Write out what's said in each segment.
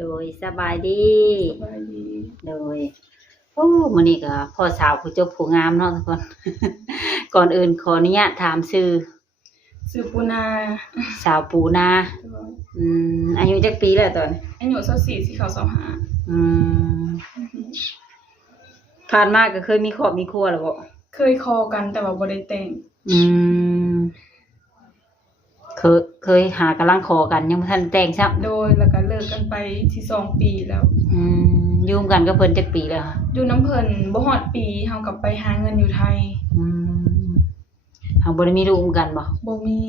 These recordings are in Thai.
โดยสบายดีสบายดีโดยโอ้มื้อนี้ก็พ่อสาวผู้จบผู้งามเนาะทุกคน ก่อนอื่นขออนุญาตถามชื่อปูนาสาวปูนาอายุจักปีแล้วตอนอายุ24สิเข้า25อืมผ่านมาก็เคยมีครอบมีครัวแล้วบ่เคยคอกันแต่ว่าบ่ได้แต่งอืมเคยหากำลังขอกันยังบ่ทันแต่งซับโดยแล้วก็เลิกกันไปที่2ปีแล้วอยู่กันกับเพิ่นจักปีแล้วค่ะอยู่น้ำเพิ่นบ่ฮอดปีเฮากลับไปหาเงินอยู่ไทยเฮาบ่ได้มีลูกกันบ่บ่มี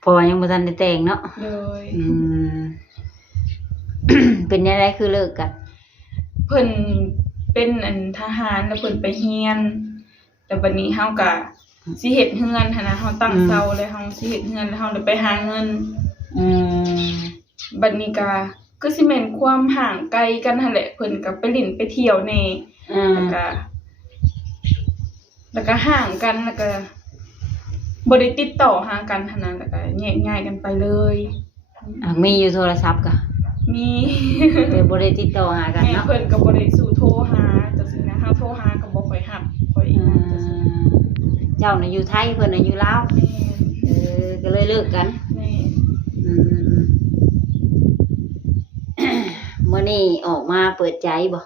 เพราะว่ายังบ่ทันได้แต่งเนาะโดยเป็นจังได๋คือเลิกกันเพิ่นเป็นทหารแล้วเพิ่นไปเรียนแล้วบัดนี้เฮาก็สิเฮ็ดเรือนหั่นน่ะเฮาตั้งเซาเลยเฮาสิเฮ็ดเรือนแล้วเฮาได้ไปหาเงินบัดนี้ก็คือสิแม่นความห่างไกลกันหั่นแหละเพิ่นก็ไปเล่นไปเที่ยวแน่แล้วก็ห่างกันแล้วก็บ่ได้ติดต่อหากันหั่นน่ะแล้วก็แยกย้ายกันไปเลยมีอยู่โทรศัพท์ก็มีแต่บ่ได้ติดต่อหากันเนาะเพิ่นก็บ่ได้สู่โทรหาจังซี่นะเฮาโทรหาก็บ่ค่อยรับค่อยจังซี่เจ้าน่ะอยู่ไทยเพิ่นน่ะอยู่ลาวก็เลยเลิกกันแม่มื้อนี้ออกมาเปิดใจบ่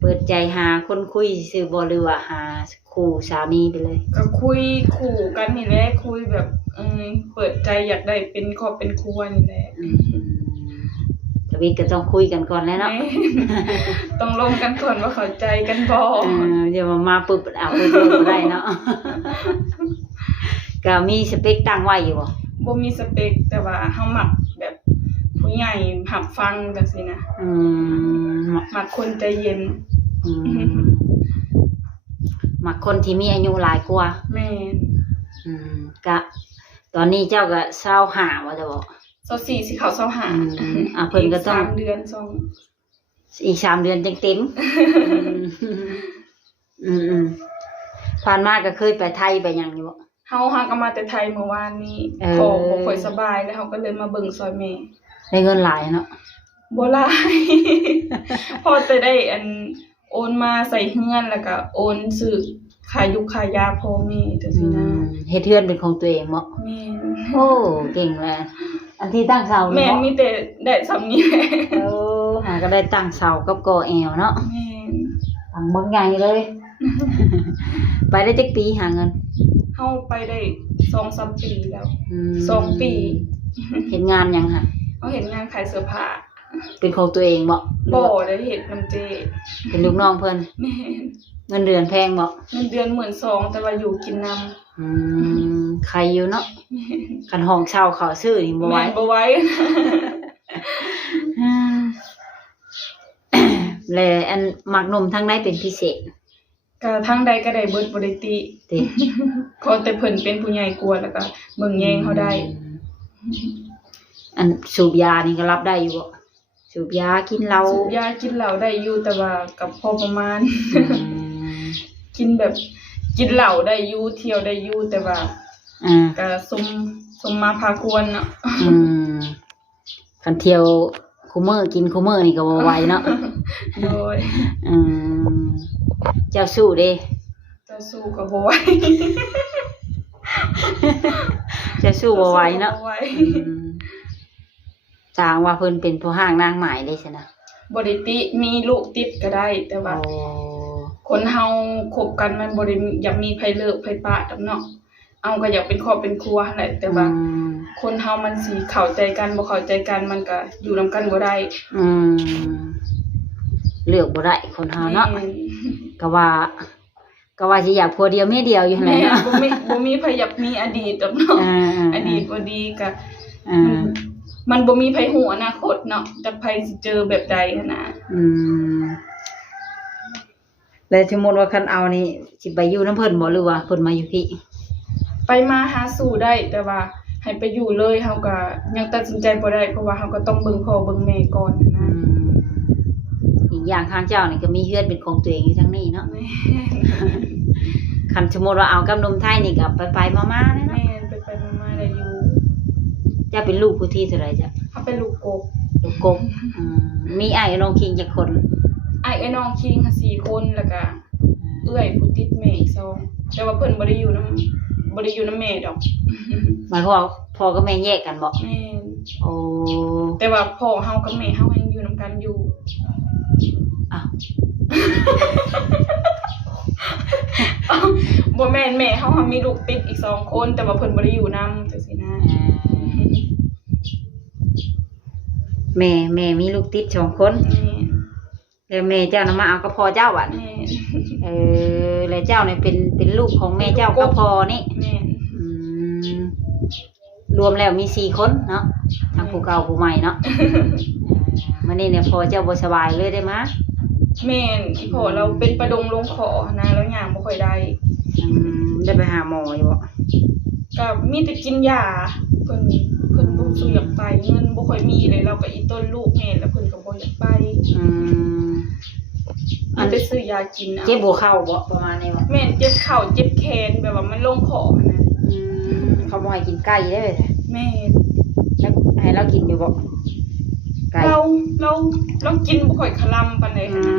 เปิดใจหาคนคุยซื่อบ่หรือว่าหาคู่สามีไปเลยก็คุยคู่กันนี่แหละคุยแบบเปิดใจอยากได้เป็นครอบเป็นครัวนี่แหละชีวิตก็ต้องคุยกันก่อนแล้วเนาะต้องลงกันก่อนว่าเข้าใจกันบ่เดี๋ยวมาปึ๊บเอาไปบ่ได้เนาะก็มีสเปคตั้งไว้อยู่บ่มีสเปคแต่ว่าเฮามักแบบผู้ใหญ่รับฟังจังซี่นะมักคนใจเย็นมักคนที่มีอายุหลายกว่าแม่ก็ตอนนี้เจ้าก็25ว่าจะบอก24สิเข้า25เพิ่นก็ต้อง3เดือนอีก3เดือนจังเต็มผ่านมาก็เคยไปไทยไปหยังอยู่บ่เฮาก็มาแต่ไทยเมื่อวานนี้พอบ่ค่อยสบายแล้วเฮาก็เลยมาเบิ่งซอยแม่ได้เงินหลายเนาะบ่หลายพอจะได้โอนมาใส่เฮือนแล้วก็โอนซื้อค่ายุกค่ายาพ่อแม่จังซี่นะเฮ็ดเฮือนเป็นของตัวเองบ่แม่นโอ้เก่งแหละอันที่ตั้งเสาแม่นมีแต่ได้ซำนี้แหละหาก็ได้ตั้งเสากับก่อแอวเนาะแม่นตั้งบักใหญ่เลยไปได้จักปีหาเงินเฮาไปได้ 2-3 ปีแล้ว2 ปีเฮ็ดงานหยังค่ะเฮาเฮ็ดงานขายเสื้อผ้าเป็นของตัวเองบ่ได้เฮ็ดนำเจเป็นลูกน้องเพิ่นแม่นเงินเดือนแพงบ่เงินเดือน 12,000 แต่ว่าอยู่กินนำใครอยู่เนาะคันห้องเช่าเขาซื้อนี่บ่ไหวบ่ไหวแล้วมักนมทางใดเป็นพิเศษก็ทางใดก็ได้เบิดบ่ได้ติขอแต่เพิ่นเป็นผู้ใหญ่กว่าแล้วก็เบิ่งแยงเฮาได้สูบยานี่ก็รับได้อยู่บ่สูบยากินเหล้าสูบยากินเหล้าได้อยู่แต่ว่าก็พอประมาณกินแบบกินเหล้าได้อยู่เที่ยวได้อยู่แต่ว่าก็สมมาพาควรเนาะคันเที่ยวคุมื้อกินคุมื้อนี่ก็บ่ไหวเนาะโดยเจ้าสู้เด้เจ้าสู้ก็บ่ไหวเจ้าสู้บ่ไหวเนาะจางว่าเพิ่นเป็นผู้ห้างนางหมายได้ซั่นน่ะบ่ได้ติมีลูกติดก็ได้แต่ว่าคนเฮาคบกันมันบ่ได้อยากมีไผเลิกไผปะดอกเนาะเอาก็อยากเป็นครอบเป็นครัวนั่นแหละแต่ว่าคนเฮามันสิเข้าใจกันบ่เข้าใจกันมันก็อยู่นำกันบ่ได้เลือกบ่ได้คนเฮาเนาะก็ว่าสิอยากผัวเดียวเมียเดียวอยู่หั่นแหละเนาะบ่มีไผอยากมีอดีตดอกเนาะอดีตบ่ดีก็มันบ่มีไผฮู้อนาคตเนาะจักไผสิเจอแบบใดหั่นน่ะแล้วสมมุติว่าคันเอานี่สิไปอยู่นำเพิ่นบ่หรือว่าเพิ่นมาอยู่พี่ไปมาหาสู่ได้แต่ว่าให้ไปอยู่เลยเฮาก็ยังตัดสินใจบ่ได้เพราะว่าเฮาก็ต้องเบิ่งพ่อเบิ่งแม่ก่อนนะอีกอย่างทางเจ้านี่ก็มีเฮือนเป็นของตัวเองอยู่ทั้งนี้เนาะคันสมมุติว่าเอากับหนุ่มไทยนี่ก็ไปๆมาๆเนาะแม่นไปๆมาๆได้อยู่ จะเป็นลูกผู้ที่เท่าไหร่จ้ะ เขาเป็นลูกกบ ลูกกบมีอ้ายน้องคิงจักคน ไอ้น้องคิงค่ะ4คนแล้วก็เอื้อยผู้ติดแม่อีก2แต่ว่าเพิ่นบ่ได้อยู่นำแม่ดอก หมายความว่าพ่อกับแม่แยกกันบ่ แม่น โอ้ แต่ว่าพ่อเฮากับแม่เฮายังอยู่นำกันอยู่ อ้าว บ่แม่นแม่เฮามีลูกติดอีก2คนแต่ว่าเพิ่นบ่ได้อยู่นำจังซี่นะ แม่มีลูกติด2คนแล้วแม่เจ้านะมาเอากับพ่อเจ้าบัด แม่ แล้วเจ้าเนี่ยเป็นลูกของแม่เจ้ากับพ่อนี่ แม่ รวมแล้วมี4คนเนาะทางผู้เก่าผู้ใหม่เนาะมื้อนี้เนี่ยพ่อเจ้าบ่สบายเลยได้มา แม่นอีพ่อเราเป็นประดงลงคอนะแล้วย่างบ่ค่อยได้ ได้ไปหาหมออยู่บ่ ก็มีแต่กินยาเพิ่นบ่สู้อยากไปเงินบ่ค่อยมีเลยเราก็อีต้นลูกแม่แล้วเพิ่นก็บ่อยากไปมันไปซื้อยากินเอา เจ็บหัวเข่าบ่ประมาณนี้บ่ แม่นเจ็บเข่าเจ็บแขนแบบว่ามันลงคอนะ เขาบ่ให้กินไก่ได้เลย แม่น แล้วให้เรากินอยู่บ่ไก่ เรากินบ่ค่อยคลำปานใดค่ะนะ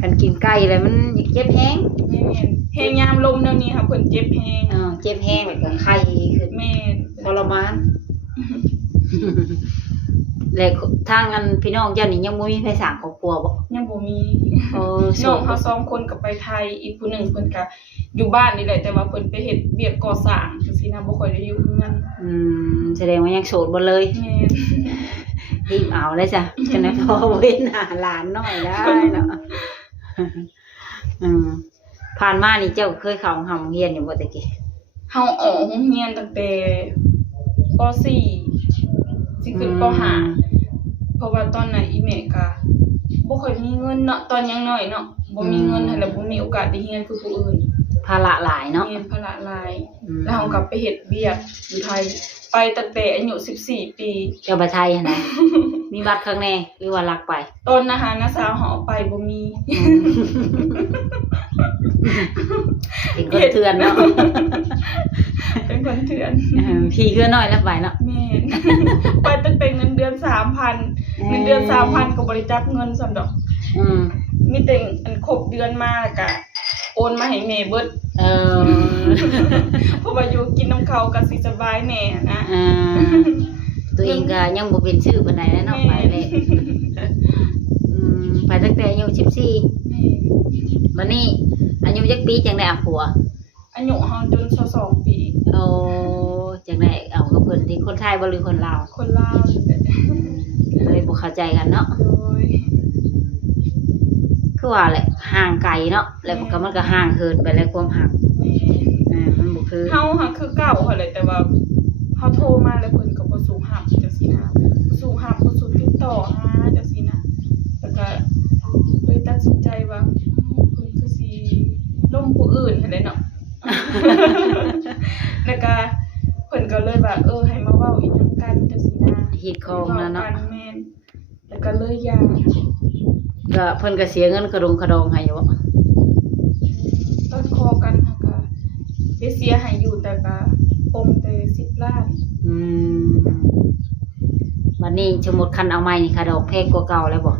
คันกินไก่แล้วมันเจ็บแฮง แม่นแฮงยามลมแนวนี้ค่ะเพิ่นเจ็บแฮง เจ็บแฮงแล้วก็ไข้ขึ้น แม่น ทรมาน แล้วทางอันพี่น้องเจ้านี่ยังบ่มีไผสร้างครอบครัวบ่ ยังบ่มี โส น้อง ด เฮา2คนก็ไปไทยอีกผู้หนึงเพิ่นก็อยู่บ้านนี่แหละแต่ว่าเพิ่นไปเฮ็ดเวียกก่อสร้างจังซี่นะบ่ค่อยได้อยู่เฮือน แสดงว่ายังโสดบ่เลย แม่น รีบเอาเลยจ้ะจังได๋พอเว้นหาหลานน้อยได้เนาะผ่านมานี่เจ้าเคยเข้าโรงเรียนอยู่บ่ตะกี้ เฮาออกโรงเรียนตั้งแต่ป .4 สิขึ้นป .5 เพราะว่าตอนนั้นอีแม่ก็บ่ค่อยมีเงินเนาะตอนยังน้อยเนาะบ่มีเงินแล้วบ่มีโอกาสได้เรียนคือผู้อื่น ภาระหลายเนาะ เรียนภาระหลายแล้วเฮาก็ไปเฮ็ดเวียกอยู่ไทยไปตั้งแต่อายุ14 ปี เจ้าบ่ไทยหั่นน่ะ มีบัตรข้างในหรือว่าลักไป ตอนนะหาน้าสาวเฮาเอาไปบ่มี เป็นคนเถื่อนเนาะ เป็นคนเถื่อน พี่คือน้อยแล้วไปเนาะ แม่น ไปตั้งแต่เงินเดือน 3,000 เงินเดือน 3,000 ก็บ่ได้จับเงินซั่นดอก มีแต่อันครบเดือนมาแล้วก็โอนมาให้แม่เบิด เพราะว่าอยู่กินน้ำเขาก็สิสบายแน่นะ ตัวเองก็ยังบ่เป็นชื่อปานใดแล้วเนาะไปเลยไปตั้งแต่อายุ14บัดนี้อายุจักปีจังได้เอาผัว อายุเฮาจน22 ปี โอ้จังได้เอากับเพิ่นที่คนไทยบ่หรือคนลาว คนลาวนี่แหละ เลยบ่เข้าใจกันเนาะ โดย คือว่าแหละห่างไกลเนาะแล้วมันก็ห่างเหินไปแล้วความหัก แม่ มันบ่คือ เฮาหักคือเก่าหั่นแหละแต่ว่าเฮาโทรมาแล้วเพิ่นก็บ่สู้รับจังซี่นะบ่สู้รับบ่สู้ติดต่อหาจังซี่นะแล้วก็เลยตัดสินใจว่าเพิ่นคือสิล้มผู้อื่นหั่นแหละเนาะ แล้วก็เพิ่นก็เลยแบบให้มาเว้าอีหยังกันจังซี่นะ ฮิตของนั่นเนาะ แม่นแล้วก็เลยหย่า ก็เพิ่นก็เสียเงินกระดองให้อยู่บ่ ต้นคอกันค่ะก็ได้เสียให้อยู่แต่ก็ปมแต่10 ล้าน บัดนี้สมมุติคันเอาใหม่นี่ค่ะดอกแพงกว่าเก่าแล้วบ่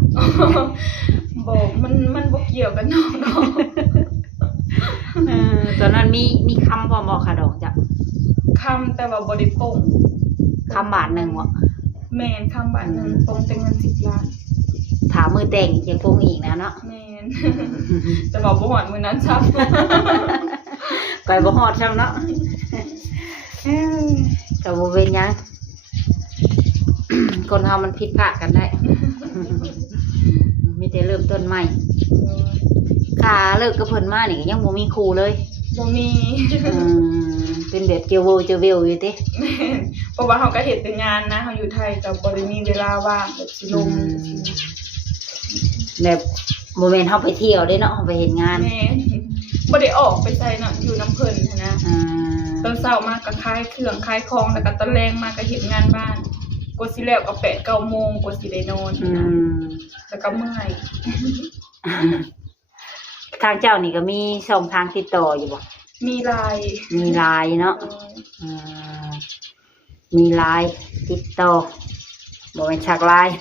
บ่มันบ่เกี่ยวกันเนาะ ตอนนั้นมีคำพร้อมบ่ค่ะดอกจ้ะ คำแต่ว่าบ่ได้ปง คำบาทหนึงบ่ แม่นคำบาทหนึงปงแต่เงิน10 ล้าน ถามมือแต่งยังคงอีกนะเนาะ แม่น แต่ว่าบ่ฮอดมื้อนั้นซับ ไปบ่ฮอดซ้ำเนาะก็บ่เป็นหยัง คนเฮามันผิดพลาดกันได้ มีแต่เริ่มต้นใหม่ค่ะเลิกกับเพิ่นมานี่ก็ยังบ่มีครูเลย บ่มี เป็นแบบเจอโวเจอเวลอยู่ติ แม่นเพราะว่าเฮาก็เฮ็ดแต่งานนะเฮาอยู่ไทยก็บ่ได้มีเวลาว่างแบบสิลงจังซี่นะ แบบบ่แม่นเฮาไปเที่ยวเด้เนาะเฮาไปเฮ็ดงาน แม่นบ่ได้ออกไปไสเนาะอยู่น้ำเพิ่นหั้นนะ ตอนเช้ามาก็ขายเครื่องขายของแล้วก็ตอนแลงมาก็เฮ็ดงานบ้านกว่าสิแล้วก็8 9 โมงกว่าสิได้นอนนะแล้วก็เมื่อย ทางเจ้านี่ก็มีช่องทางติดต่ออยู่บ่ มีไลน์ มีไลน์เนาะ มีไลน์ติดต่อบ่เป็นชักไลน์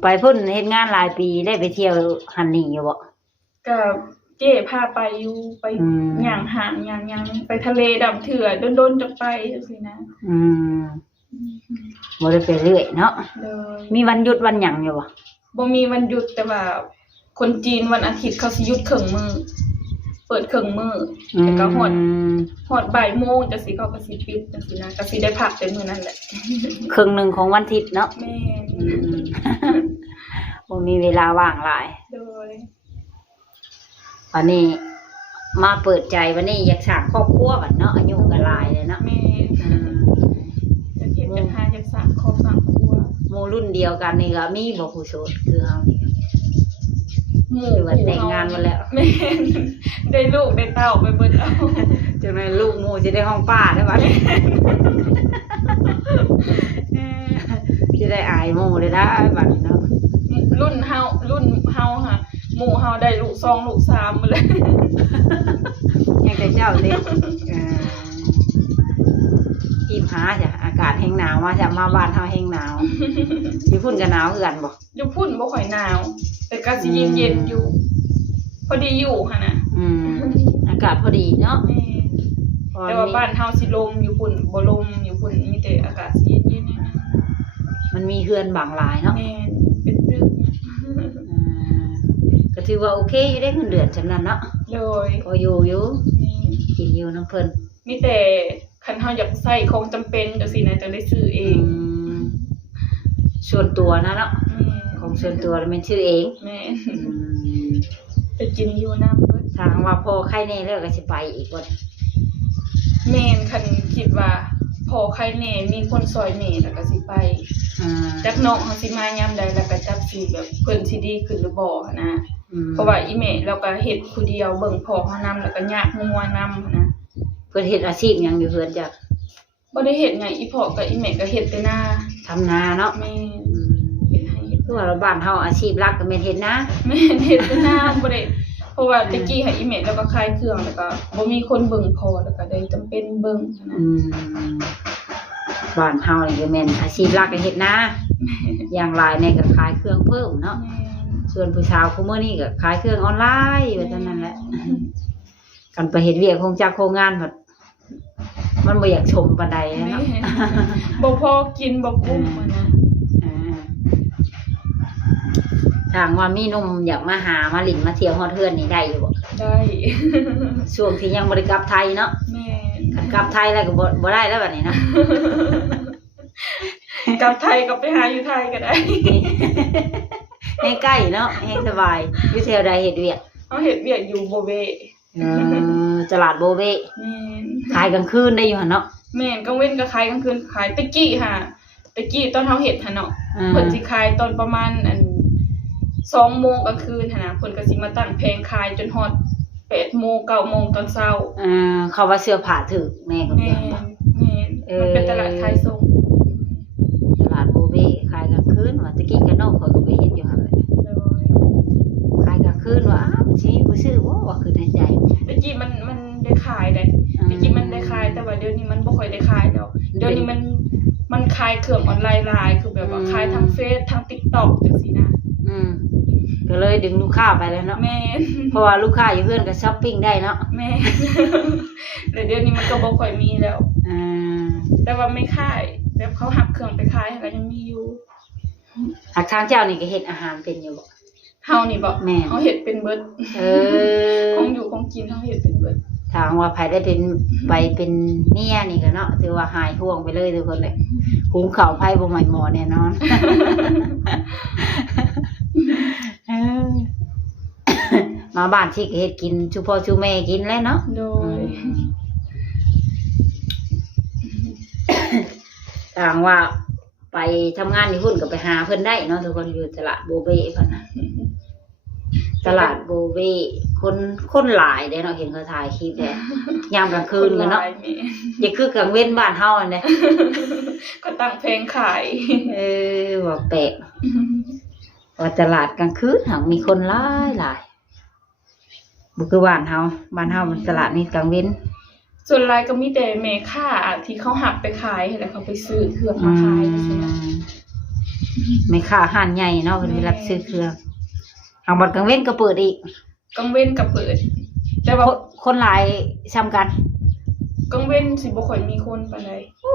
ไปพุ่นเฮ็ดงานหลายปีได้ไปเที่ยวหันนี่อยู่บ่ กับเก๋พาไปอยู่ไปย่างหางย่างไปทะเลดำเถื่อโดนๆจังไปจังซี่นะบ่ได้ไปเรื่อยเนาะ เลย มีวันหยุดวันหยังอยู่บ่ บ่มีวันหยุดแต่ว่าคนจีนวันอาทิตย์เขาสิหยุดครึ่งมื้อเปิดครึ่งมื้อแล้วก็ฮอดบ่ายโมงจังซี่เขาก็สิปิดจังซี่นะก็สิได้พักแต่มื้อนั้นแหละ ครึ่งหนึงของวันอาทิตย์เนาะ แม่น บ่มีเวลาว่างหลาย โดย วันนี้มาเปิดใจวันนี้อยากสร้างครอบครัวบัดเนาะอายุก็หลายเลยเนาะ แม่จะเฮ็ดจังหาจังสร้างครอบสร้างครัว หมู่รุ่นเดียวกันนี่ก็มีบ่ผู้โสดคือเฮานี่ หมู่ คือว่าแต่งงานมาแล้ว แม่นได้ลูกได้เต้าไปเบิดเอา จังได๋ลูกหมู่สิได้ห้องป้าได้บัดนี้สิได้อายหมู่ได้บัดนี้เนาะ รุ่นเฮาค่ะหมู่เฮาได้ลูก2ลูก3หมดเลย ยังแต่เจ้าเด้ที่หาจ้ะอากาศแห้งหนาวมาจ้ะมาบ้านเฮาแห้งหนาวอยู่พุ่นก็หนาวคือกันบ่ อยู่พุ่นบ่ค่อยหนาว แต่ก็สิเย็นๆอยู่ พอดีอยู่หั่นน่ะ อากาศพอดีเนาะ แม่แต่ว่าบ้านเฮาสิลมอยู่พุ่นบ่ลมอยู่พุ่นมีแต่อากาศสิเย็นๆ มันมีเฮือนบางหลายเนาะ แม่เป็นตึก ก็ถือว่าโอเคอยู่ได้เงินเดือนจำนั้นเนาะ เลย พออยู่กินอยู่น้ำเพิ่น มีแต่คันเฮาอยากใช้ของจำเป็นจังซี่นะจังได้ซื้อเอง ส่วนตัวนะเนาะของส่วนตัวแล้วมันชื่อเอง แม่ไปกินอยู่น้ำเบิด ทางว่าพอไข้แน่แล้วก็สิไปอีกวัน แม่นคันคิดว่าพอใครแน่มีคนซอยแม่แล้วก็สิไปจักน้องเฮาสิมายามใดแล้วก็จักสิแบบเพิ่นสิดีขึ้นหรือบ่นะเพราะว่าอีแม่เราก็เฮ็ดผู้เดียวเบิ่งพ่อเฮานำแล้วก็ยากงัวนำนะ เพิ่นเฮ็ดอาชีพหยังอยู่เฮือนจ้ะ บ่ได้เฮ็ดหยังอีพ่อกับอีแม่ก็เฮ็ดแต่นา ทำนาเนาะ แม่เฮ็ดให้เฮ็ด คือว่าเราบ้านเฮาอาชีพหลักก็แม่นเฮ็ดนา แม่เฮ็ดแต่นาบ่ได้เพราะว่าตะกี้ให้อีแม่แล้วก็ขายเครื่องแล้วก็บ่มีคนเบิ่งพ่อแล้วก็ได้จำเป็นเบิ่งนะ บ้านเฮานี่ก็แม่นอาชีพหลักก็เฮ็ดนาอย่างหลายเนี่ยก็ขายเครื่องเพิ่มเนาะ ส่วนผู้สาวคุมื้อนี้ก็ขายเครื่องออนไลน์ว่าซั่นนั่นแหละกันไปเฮ็ดเวียกคงจักโครงงานแบบมันบ่อยากชมปานใดเนาะ บ่พอกินบ่กุ้มนะ ทางว่ามีหนุ่มอยากมาหามาหลินมาเที่ยวฮอดเฮือนนี่ได้อยู่บ่ ได้ ช่วงที่ยังบ่ได้กลับไทยเนาะ แม่ กลับไทยแล้วก็บ่ได้แล้วบัดนี้เนาะ กลับไทยก็ไปหาอยู่ไทยก็ได้ ใกล้ๆเนาะแห่งสบายอยู่แถวใดเฮ็ดเวียก เฮาเฮ็ดเวียกอยู่โบเว ตลาดโบเบ้ แม่น ขายกลางคืนได้อยู่หั่นเนาะ แม่นกลางเว้นก็ขายกลางคืนขายตะกี้ค่ะตะกี้ตอนเฮาเฮ็ดหั่นเนาะเพิ่นสิขายตอนประมาณ2โมงกลางคืนหั่นน่ะเพิ่นก็สิมาตั้งแผงขายจนฮอด8โมง9โมงตอนเช้า เขาว่าเสื้อผ้าถึกแม่ก็ แม่ เพิ่น น บ่ แม่นมันเป็นตลาดขายส่ง ตลาดโบเบ้ขายกลางคืนว่าตะกี้ก็น้องข่อยก็ไปเฮ็ดอยู่หั่นแหละ เลย ขายกลางคืนว่ามันสิมีผู้ซื้อบ่ว่าคือในใจ ตะกี้มันได้ขายได้ตะกี้มันได้ขายแต่ว่าเดี๋ยวนี้มันบ่ค่อยได้ขายแล้วเดี๋ยวนี้มันขายเครื่องออนไลน์หลายคือแบบว่าขายทางเฟซทาง TikTok จังซี่นะ ก็เลยดึงลูกค้าไปแล้วเนาะ แม่น เพราะว่าลูกค้าอยู่เฮือนก็ช้อปปิ้งได้เนาะ แม่ แล้วเดี๋ยวนี้มันก็บ่ค่อยมีแล้ว แต่ว่าไม่ขายแบบเขาหักเครื่องไปขายก็ยังมีอยู่ หากทางเจ้านี่ก็เฮ็ดอาหารเป็นอยู่บ่ เฮานี่บ่ แม่ เฮาเฮ็ดเป็นเบิด ของอยู่ของกินเฮาเฮ็ดเป็นเบิด ทางว่าไผได้เป็นไปเป็นเมียนี่ก็เนาะถือว่าหายห่วงไปเลยทุกคนเลยหุงข้าวไผบ่ใหม่หมอแน่นอน มาบ้านที่ก็เฮ็ดกินชูพ่อชูแม่กินแล้วเนาะ โดย ต่างว่าไปทำงานที่หุ่นก็ไปหาเพิ่นได้เนาะทุกคนอยู่ตลาดโบเบ้เพิ่นน่ะตลาดโบเบ้คนหลายเด้เนาะเห็นเขาถ่ายคลิปแหละยามกลางคืนกันเนาะอย่าคือกลางเว้นบ้านเฮาอันเด้ ก็ตั้งแผงขาย ว่าแปลกว่าตลาดกลางคืนหังมีคนหลายบ่คือบ้านเฮามันตลาดนี่กลางเว้น ส่วนหลายก็มีแต่แม่ค้าที่เขาหับไปขายแล้วเขาไปซื้อเครื่องมาขายจังซี่นะ ไม่ค่าห้านใหญ่เนาะเพิ่นไปรับซื้อเครื่องทางบัดกลางเว้นก็เปิดอีก กลางเว้นก็เปิด แต่ว่า คนหลายซ้ำกัน กลางเว้นสิบ่ค่อยมีคนปานใด โอ้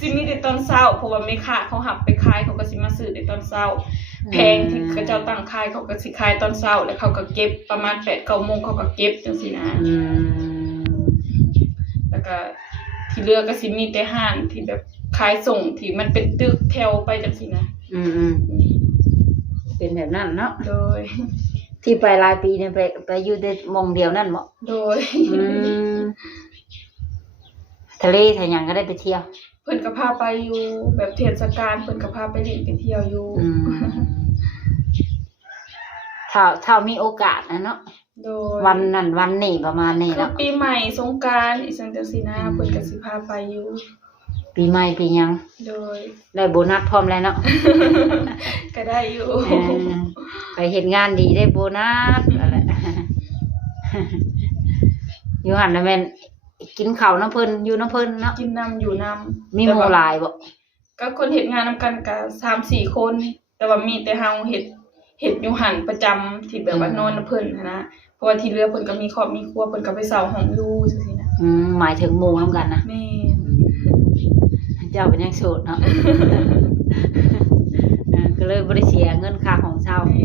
สิมีแต่ตอนเช้าเพราะว่าแม่ค้าเขาหับไปขายเขาก็สิมาซื้อในตอนเช้าแพงที่เขาเจ้าตั้งขายเขาก็สิขายตอนเช้าแล้วเขาก็เก็บประมาณ 8-9 โมงเขาก็เก็บจังซี่นะ อืม แล้วก็ที่เหลือก็สิมีแต่ห้างที่แบบขายส่งที่มันเป็นตึกแถวไปจังซี่นะ อืมเป็นแบบนั้นเนาะ โดย ที่ไปหลายปีเนี่ยไปอยู่แต่หมองเดียวนั่นบ่ โดย อืมทะเลถ้าหยังก็ได้ไปเที่ยว เพิ่นก็พาไปอยู่แบบเทศกาลเพิ่นก็พาไปเล่นไปเที่ยวอยู่ อืมถ้ามีโอกาสนะเนาะ โดย วันนั้นวันนี้ประมาณนี้ คือ เนาะ ปีใหม่สงกรานต์อีสังจังซี่นะเพิ่นก็สิพาไปอยู่ ปีใหม่ปีหยัง โดย ได้โบนัสพร้อมแล้วเนาะ ก็ได้อยู่ เออไปเฮ็ดงานดีได้โบนัสอะไร อยู่หันน่ะแม่นกินข้าวน้ำเพิ่นอยู่น้ำเพิ่นเนาะ กินน้ำอยู่น้ำ มีหมู่หลายบ่ ก็คนเฮ็ดงานนำกันก็3-4 คน แต่ว่ามีแต่เฮาเฮ็ดอยู่หันประจำที่แบบว่านอนนำเพิ่นหั้นนะเพราะว่าที่เหลือเพิ่นก็มีครอบมีครัวเพิ่นก็ไปเช่าห้องอยู่จังซี่นะ หมายถึงหมู่นํกันนะ แม่ เจ้าเป็นยังโสดเนาะ ก็เลยบ่ได้เสียเงินค่าของเช่า แม่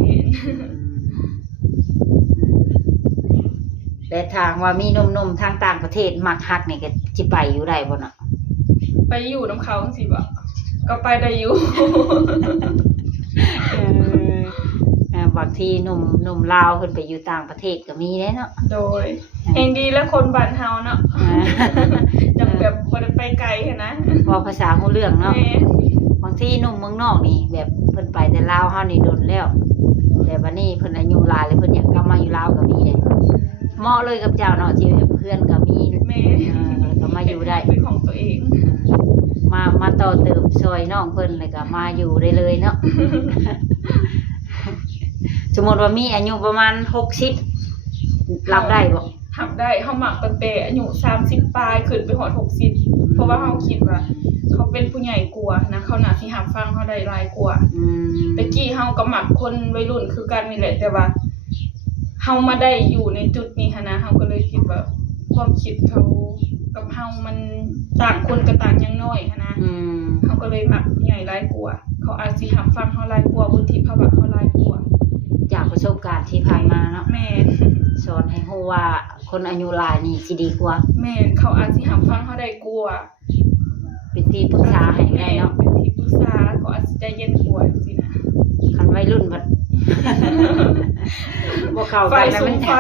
แต่ทางว่ามีหนุ่มๆทางต่างประเทศมักฮักนี่ก็สิไปอยู่ได้บ่เนาะ ไปอยู่นำเขาจังซี่บ่ก็ไปได้อยู่ บางทีหนุ่มลาวเพิ่นไปอยู่ต่างประเทศก็มีเด้เนาะ โดยแห่งดีและคนบ้านเฮาเนาะ จังแบบบ่ได้ไปไกลหั้นนะ พอภาษาฮู้เรื่องเนาะ แม่ บางทีหนุ่มเมืองนอกนี่แบบเพิ่นไปแต่ลาวเฮานี่โดนแล้วแต่บัดนี้เพิ่นอายุหลายแล้วเพิ่นอยากกลับมาอยู่ลาวก็มีเด้เหมาะเลยกับเจ้าเนาะที่แบบเพื่อนก็มี แม่ ก็มาอยู่ได้ เป็นของตัวเอง มาต่อเติมซอยน้องเพิ่นแล้วก็มาอยู่ได้เลยเนาะ สมมุติว่ามีอายุประมาณ60รับได้บ่ ทำได้เฮามักตั้งแต่อายุ30ปลายขึ้นไปฮอด60เพราะว่าเฮาคิดว่าเขาเป็นผู้ใหญ่กว่านะเขาน่าสิรับฟังเฮาได้หลายกว่า ตะกี้เฮาก็มักคนวัยรุ่นคือกันนี่แหละแต่ว่าเฮามาได้อยู่ในจุดนี้หั้นนะเฮาก็เลยคิดว่าความคิดเขากับเฮามันต่างคนก็ต่างอย่างน้อยหั้นนะเฮาก็เลยมักผู้ใหญ่หลายกว่าเขาอาจสิรับฟังเฮาหลายกว่าวุฒิภาวะเฮาหลายกว่า จากประสบการณ์ที่ผ่านมาเนาะ แม่น สอนให้รู้ว่าคนอายุหลายนี่สิดีกว่า แม่นเขาอาจสิรับฟังเฮาได้กว่า เป็นที่ปรึกษาให้ก็ได้เนาะ เป็นที่ปรึกษาเขาอาจสิใจเย็นกว่าจังซี่นะ คันวัยรุ่นบัด บ่เข้า ไฟ กันนะ สู มัน งไฟ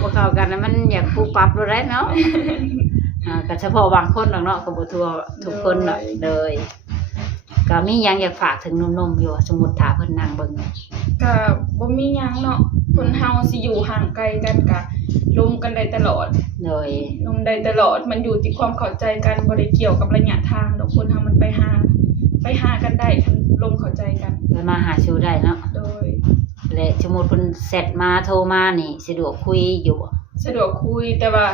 บ่เข้ากันนะมันอยากปูปรับรู้ได้เนาะก็เฉพาะบางคนดอกเนาะก็บ่ทั่วทุกคนเนาะเลยก็มีหยังอยากฝากถึงหนุ่มๆอยู่สมมุติถ้าเพิ่นนั่งเบิ่ง ก็บ่มีหยังเนาะคนเฮาสิอยู่ห่างไกลกันก็ร่วมกันได้ตลอด เลย ร่วมได้ตลอดมันอยู่ที่ความเข้าใจกันบ่ได้เกี่ยวกับระยะทางดอกคนเฮามันไปหากันได้คันร่วมเข้าใจกัน ไปมาหาสู่ได้เนาะ โดย และสมมุติเพิ่นเสร็จมาโทรมานี่สะดวกคุยอยู่บ่ สะดวกคุยแต่ว่า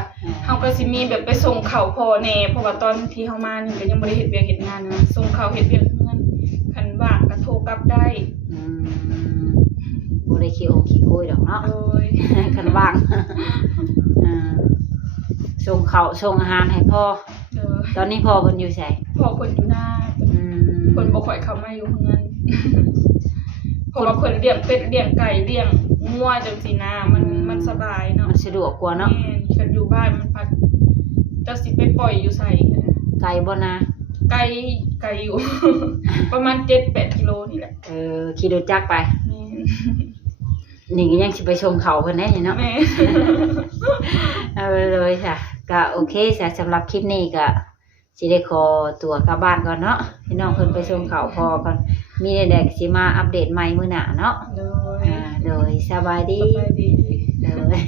เฮาก็สิมีแบบไปส่งข้าวพ่อแน่เพราะว่าตอนที่เฮามานี่ก็ยังบ่ได้เฮ็ดเวียกเฮ็ดงานนะส่งข้าวเฮ็ดเวียกเฮือนคันว่างก็โทรกลับได้ บ่ได้ขี้องขี้คุยดอกเนาะ โดย คันว่าง ส่งข้าวส่งอาหารให้พ่อ เด้อ ตอนนี้พ่อเพิ่นอยู่ไส พ่อเพิ่นอยู่หน้าเพิ่นบ่ค่อยเข้ามาอยู่เฮือน เพราะว่าเพิ่นเลี้ยงเป็ดเลี้ยงไก่เลี้ยงงัวจังซี่นะมันสบายเนาะ มันสะดวกกว่าเนาะ แม่นคันอยู่บ้านมันพัดเจ้าสิไปปล่อยอยู่ไสกันนะ ไกลบ่นะ ไกลอยู่ ประมาณ 7-8 กิโลนี่แหละ ขี่รถจักรไป แม่น นี่ก็ยังสิไปชมเขาเพิ่นได้นี่เนาะ แม่น เอาเลยค่ะก็โอเคจ้ะสำหรับคลิปนี้ก็สิได้ขอตัวกลับบ้านก่อนเนาะให้น้องเพิ่นไปชมเขาพอก่อนมีใดๆก็สิมาอัปเดตใหม่มื้อหน้าเนาะ โดย โดยสบายดี สบายดี เลย